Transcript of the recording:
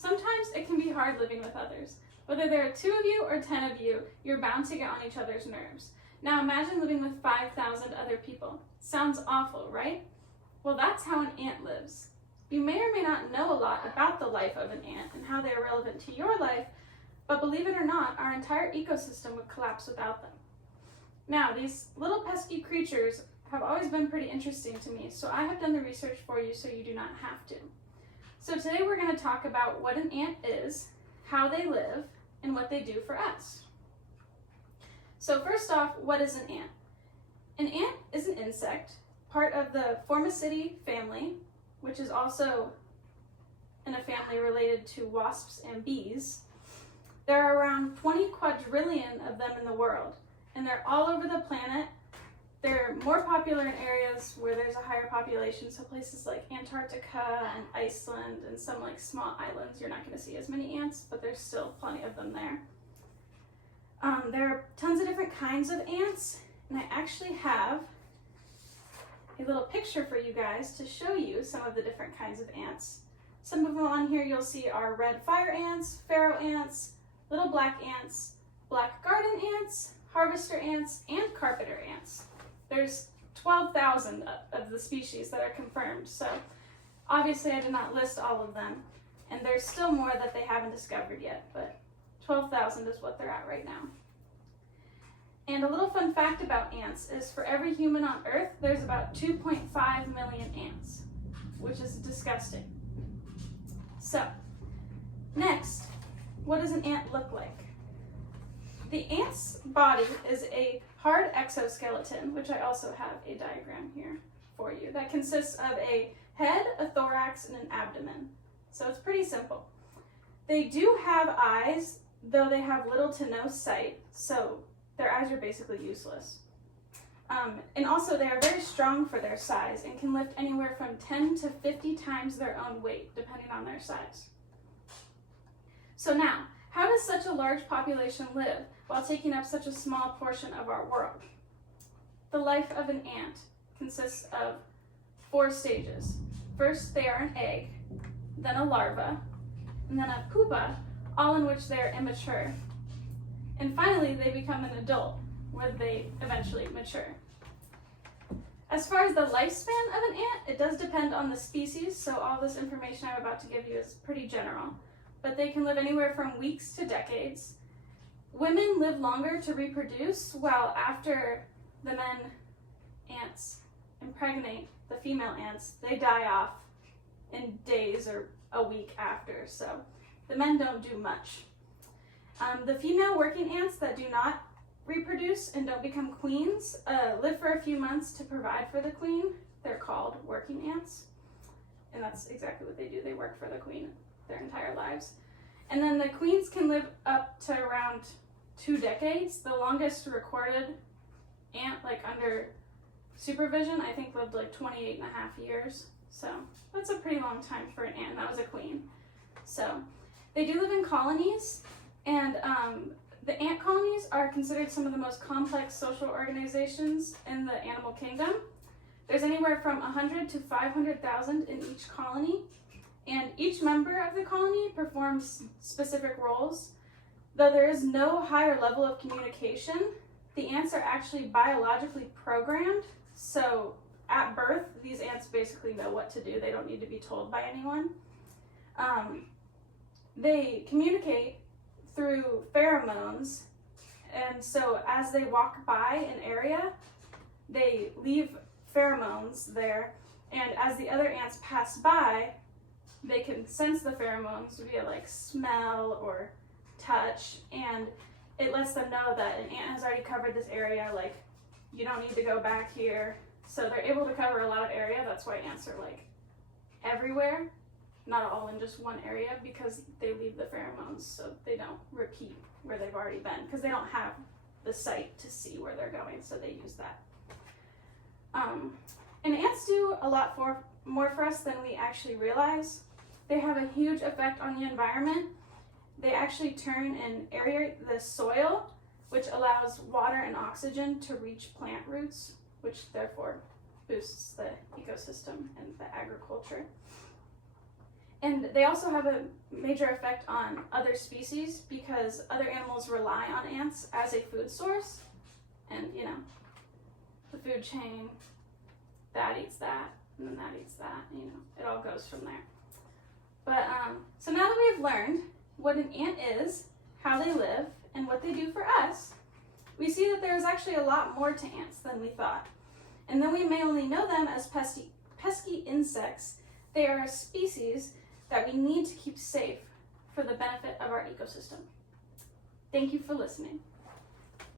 Sometimes it can be hard living with others. Whether there are 2 of you or 10 of you, you're bound to get on each other's nerves. Now imagine living with 5,000 other people. Sounds awful, right? Well, that's how an ant lives. You may or may not know a lot about the life of an ant and how they are relevant to your life, but believe it or not, our entire ecosystem would collapse without them. Now, these little pesky creatures have always been pretty interesting to me, so I have done the research for you so you do not have to. So today we're going to talk about what an ant is, how they live, and what they do for us. So first off, what is an ant? An ant is an insect, part of the Formicidae family, which is also in a family related to wasps and bees. There are around 20 quadrillion of them in the world, and they're all over the planet. They're more popular in areas where there's a higher population, so places like Antarctica and Iceland and some like small islands, you're not going to see as many ants, but there's still plenty of them there. There are tons of different kinds of ants, and I actually have a little picture for you guys to show you some of the different kinds of ants. Some of them on here you'll see are red fire ants, pharaoh ants, little black ants, black garden ants, harvester ants, and carpenter ants. There's 12,000 of the species that are confirmed, so obviously I did not list all of them, and there's still more that they haven't discovered yet, but 12,000 is what they're at right now. And a little fun fact about ants is for every human on Earth, there's about 2.5 million ants, which is disgusting. So, next, what does an ant look like? The ant's body is a hard exoskeleton, which I also have a diagram here for you, that consists of a head, a thorax, and an abdomen. So it's pretty simple. They do have eyes, though they have little to no sight, so their eyes are basically useless. And also they are very strong for their size and can lift anywhere from 10 to 50 times their own weight, depending on their size. So now, how does such a large population live while taking up such a small portion of our world? The life of an ant consists of 4 stages. First, they are an egg, then a larva, and then a pupa, all in which they are immature. And finally, they become an adult, where they eventually mature. As far as the lifespan of an ant, it does depend on the species, so all this information I'm about to give you is pretty general. But they can live anywhere from weeks to decades. Women live longer to reproduce, while after the men ants impregnate the female ants, they die off in days or a week after, so the men don't do much. The female working ants that do not reproduce and don't become queens live for a few months to provide for the queen. They're called working ants, and that's exactly what they do. They work for the queen their entire lives. And then the queens can live up to around 2 decades. The longest recorded ant, like under supervision, I think lived like 28 and a half years. So that's a pretty long time for an ant. That was a queen. So they do live in colonies, and the ant colonies are considered some of the most complex social organizations in the animal kingdom. There's anywhere from 100 to 500,000 in each colony, and each member of the colony performs specific roles. Though there is no higher level of communication, the ants are actually biologically programmed, so at birth, these ants basically know what to do. They don't need to be told by anyone. They communicate through pheromones, and so as they walk by an area, they leave pheromones there, and as the other ants pass by, they can sense the pheromones via like smell or touch, and it lets them know that an ant has already covered this area, like you don't need to go back here. So they're able to cover a lot of area. That's why ants are like everywhere, not all in just one area, because they leave the pheromones so they don't repeat where they've already been, because they don't have the sight to see where they're going, so they use that. And ants do a lot more for us than we actually realize. They have a huge effect on the environment. They actually turn and aerate the soil, which allows water and oxygen to reach plant roots, which therefore boosts the ecosystem and the agriculture. And they also have a major effect on other species because other animals rely on ants as a food source. And, you know, the food chain, that eats that, and then that eats that, you know, it all goes from there. But, so now that we've learned what an ant is, how they live, and what they do for us, we see that there's actually a lot more to ants than we thought. And though we may only know them as pesky insects, they are a species that we need to keep safe for the benefit of our ecosystem. Thank you for listening.